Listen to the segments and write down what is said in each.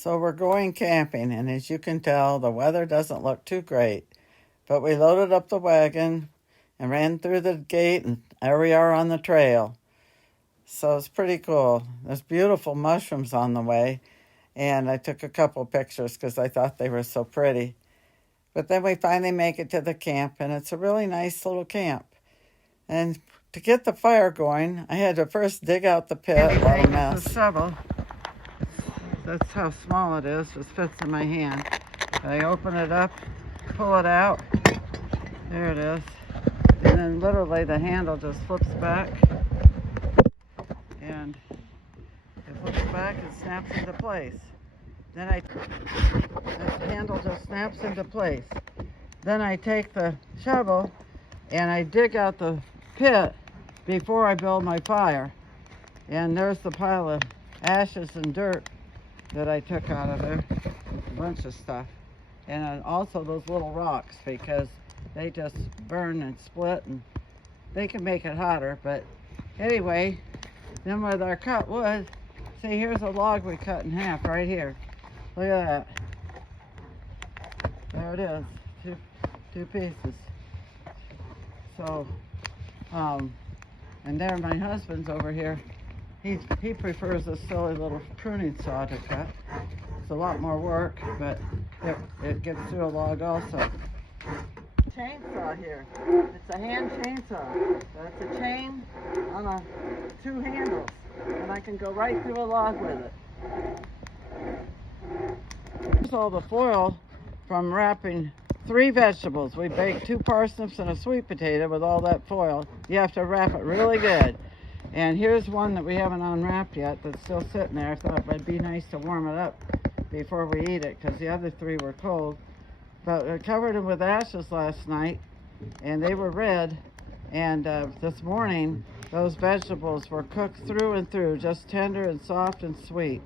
So we're going camping, and as you can tell, the weather doesn't look too great. But we loaded up the wagon and ran through the gate, and there we are on the trail. So it's pretty cool. There's beautiful mushrooms on the way, and I took a couple pictures because I thought they were so pretty. But then we finally make it to the camp, and it's a really nice little camp. And to get the fire going, I had to first dig out the pit. A lot of mess. It's a shovel. That's how small it is. Just fits in my hand. I open it up, pull it out. There it is. And then literally the handle just flips back. And it flips back and snaps into place. Then the handle just snaps into place. Then I take the shovel and I dig out the pit before I build my fire. And there's the pile of ashes and dirt that I took out of there, a bunch of stuff, and also those little rocks, because they just burn and split and they can make it hotter. But anyway, then with our cut wood, see, here's a log we cut in half right here. Look at that. There it is, two pieces. So and there my husband's over here. He prefers a silly little pruning saw to cut. It's a lot more work, but it gets through a log also. Chainsaw here. It's a hand chainsaw. That's a chain on two handles, and I can go right through a log with it. Here's all the foil from wrapping 3 vegetables. We baked 2 parsnips and a sweet potato with all that foil. You have to wrap it really good. And here's one that we haven't unwrapped yet that's still sitting there. I thought it'd be nice to warm it up before we eat it, because the other 3 were cold. But I covered them with ashes last night, and they were red. And this morning, those vegetables were cooked through and through, just tender and soft and sweet.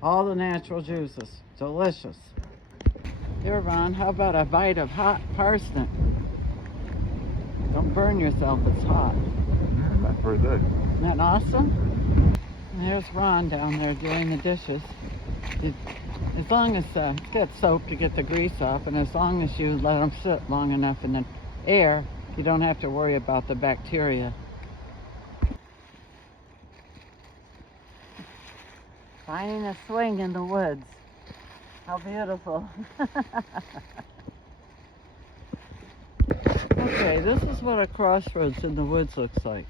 All the natural juices. Delicious. Here, Ron, how about a bite of hot parsnip? Don't burn yourself, it's hot. That's very good. Isn't that awesome? And there's Ron down there doing the dishes. As long as it's got soap to get the grease off, and as long as you let them sit long enough in the air, you don't have to worry about the bacteria. Finding a swing in the woods. How beautiful. Okay, this is what a crossroads in the woods looks like.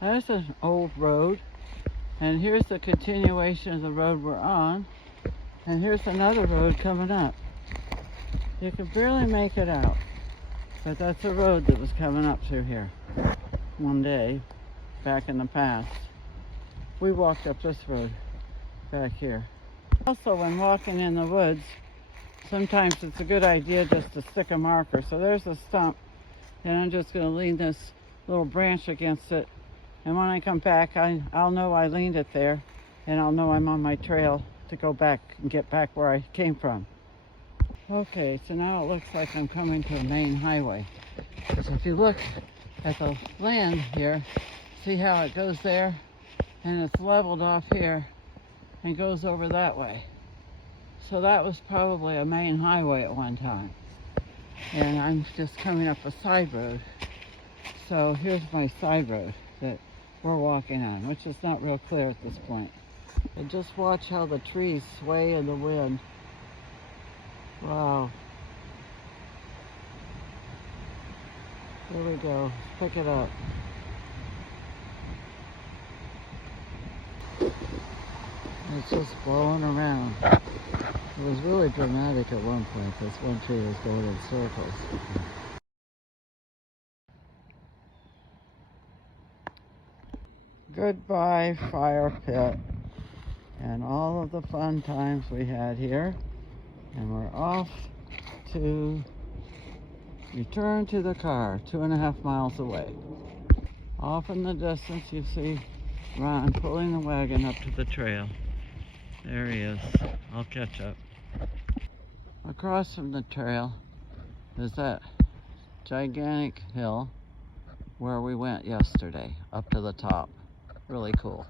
There's an old road, and here's the continuation of the road we're on, and here's another road coming up. You can barely make it out, but that's a road that was coming up through here one day back in the past. We walked up this road back here. Also, when walking in the woods, sometimes it's a good idea just to stick a marker. So there's a stump, and I'm just going to lean this little branch against it. And when I come back, I'll know I leaned it there, and I'll know I'm on my trail to go back and get back where I came from. Okay, so now it looks like I'm coming to a main highway. So if you look at the land here, see how it goes there? And it's leveled off here and goes over that way. So that was probably a main highway at one time. And I'm just coming up a side road. So here's my side road that we're walking on, which is not real clear at this point. And just watch how the trees sway in the wind. Wow. There we go. Pick it up. It's just blowing around. It was really dramatic at one point. This one tree was going in circles. Goodbye, fire pit, and all of the fun times we had here. And we're off to return to the car, 2.5 miles away. Off in the distance, you see Ron pulling the wagon up to the trail. There he is. I'll catch up. Across from the trail is that gigantic hill where we went yesterday, up to the top. Really cool.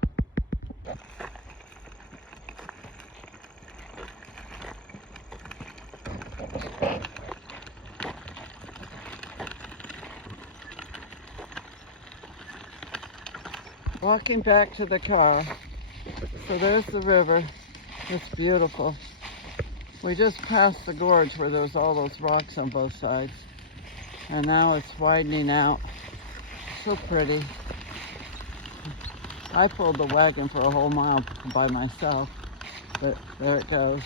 Walking back to the car. So there's the river. It's beautiful. We just passed the gorge where there's all those rocks on both sides. And now it's widening out. So pretty. I pulled the wagon for a whole mile by myself, but there it goes.